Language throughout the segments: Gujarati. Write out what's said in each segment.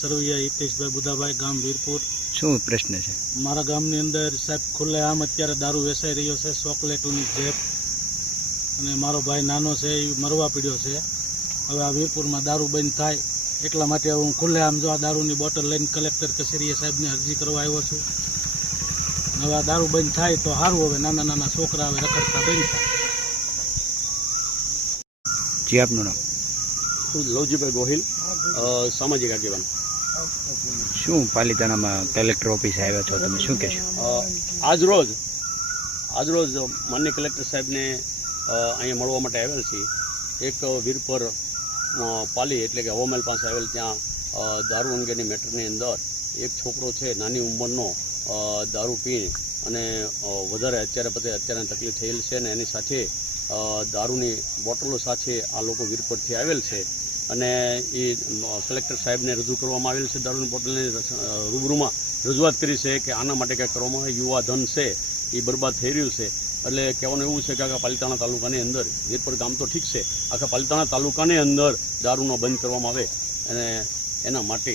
સરવૈયા હિતેશભાઈ બુધાભાઈ, ગામ વીરપુર। શું પ્રશ્ન છે? મારા ગામની અંદર સાહેબ ખુલ્લેઆમ અત્યારે દારૂ વેચાઈ રહ્યો છે, ચોકલેટોની જેપ, અને મારો ભાઈ નાનો છે એ મરવા પડ્યો છે। હવે આ વીરપુરમાં દારૂ બંધ થાય એટલા માટે હું ખુલ્લેઆમ જો આ દારૂની બોટલ લઈને કલેક્ટર કચેરીએ સાહેબને અરજી કરવા આવ્યો છું। હવે આ દારૂ બંધ થાય તો સારું, હવે નાના નાના છોકરા હવે રખડતા બંધ થાય। જી, આપનું નામ? લવજીભાઈ ગોહિલ, સામાજિક આગેવાન। શું પાલિતાણામાં કલેક્ટર ઓફિસે આવ્યા છો તમે, શું કહેશો? આજરોજ માનનીય કલેક્ટર સાહેબને અહીંયા મળવા માટે આવેલ છે। એક વીરપુર પાલી એટલે કે હવામેલ પાસે આવેલ ત્યાં દારૂ અંગેની મેટરની અંદર એક છોકરો છે નાની ઉંમરનો, દારૂ પી અને વધારે અત્યારે તકલીફ થયેલ છે ને એની સાથે દારૂની બોટલો સાથે આ લોકો વીરપુરથી આવેલ છે અને એ કલેક્ટર સાહેબને રજૂ કરવામાં આવેલ છે। દારૂની બોટલની રૂબરૂમાં રજૂઆત કરી છે કે આના માટે કંઈક કરવામાં આવે, યુવા ધન છે એ બરબાદ થઈ રહ્યું છે। એટલે કહેવાનું એવું છે કે આખા પાલિતાણા તાલુકાની અંદર, વીરપુર ગામ તો ઠીક છે, આખા પાલિતાણા તાલુકાની અંદર દારૂનો બંધ કરવામાં આવે અને એના માટે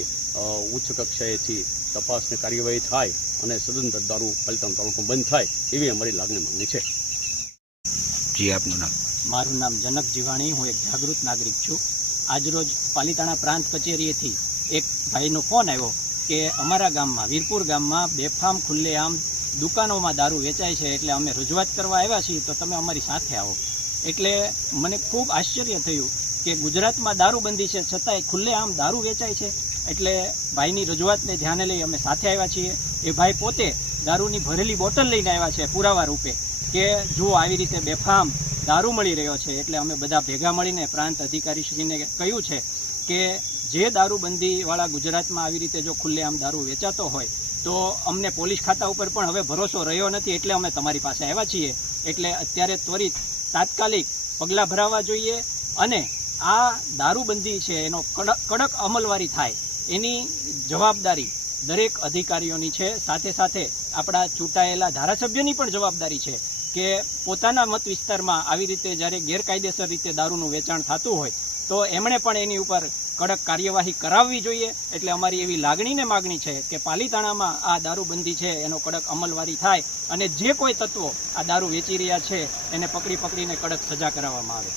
ઉચ્ચ કક્ષાએથી તપાસની કાર્યવાહી થાય અને સદંતર દારૂ પાલિતાણા તાલુકામાં બંધ થાય એવી અમારી માંગણી છે। જી, આપનું નામ? મારું નામ જનક જીવાણી, હું એક જાગૃત નાગરિક છું। આજરોજ પાલિતાણા પ્રાંત કચેરીએથી એક ભાઈનો ફોન આવ્યો કે અમારા ગામમાં, વીરપુર ગામમાં બેફામ ખુલ્લેઆમ દુકાનોમાં દારૂ વેચાય છે, એટલે અમે રજૂઆત કરવા આવ્યા છીએ તો તમે અમારી સાથે આવો। એટલે મને ખૂબ આશ્ચર્ય થયું કે ગુજરાતમાં દારૂબંધી છે છતાંય ખુલ્લેઆમ દારૂ વેચાય છે। એટલે ભાઈની રજૂઆતને ધ્યાને લઈ અમે સાથે આવ્યા છીએ। એ ભાઈ પોતે દારૂની ભરેલી બોટલ લઈને આવ્યા છે પુરાવા રૂપે કે જો આવી રીતે બેફામ દારૂ મળી રહ્યો છે। એટલે અમે બધા ભેગા મળીને પ્રાંત અધિકારીશ્રીને કહ્યું છે કે જે દારૂબંધીવાળા ગુજરાતમાં આવી રીતે જો ખુલ્લેઆમ દારૂ વેચાતો હોય તો અમને પોલીસ ખાતા ઉપર પણ હવે ભરોસો રહ્યો નથી, એટલે અમે તમારી પાસે આવ્યા છીએ। એટલે અત્યારે ત્વરિત તાત્કાલિક પગલાં ભરાવવા જોઈએ અને આ દારૂબંધી છે એનો કડક અમલવારી થાય એની જવાબદારી દરેક અધિકારીઓની છે। સાથે સાથે આપણા ચૂંટાયેલા ધારાસભ્યની પણ જવાબદારી છે કે પોતાના મત વિસ્તારમાં આવી રીતે જ્યારે ગેરકાયદેસર રીતે દારૂનું વેચાણ થતું હોય તો એમણે પણ એની ઉપર કડક કાર્યવાહી કરાવવી જોઈએ। એટલે અમારી એવી લાગણીને માગણી છે કે પાલિતાણામાં આ દારૂબંધી છે એનો કડક અમલવારી થાય અને જે કોઈ તત્વો આ દારૂ વેચી રહ્યા છે એને પકડીને કડક સજા કરાવવામાં આવે।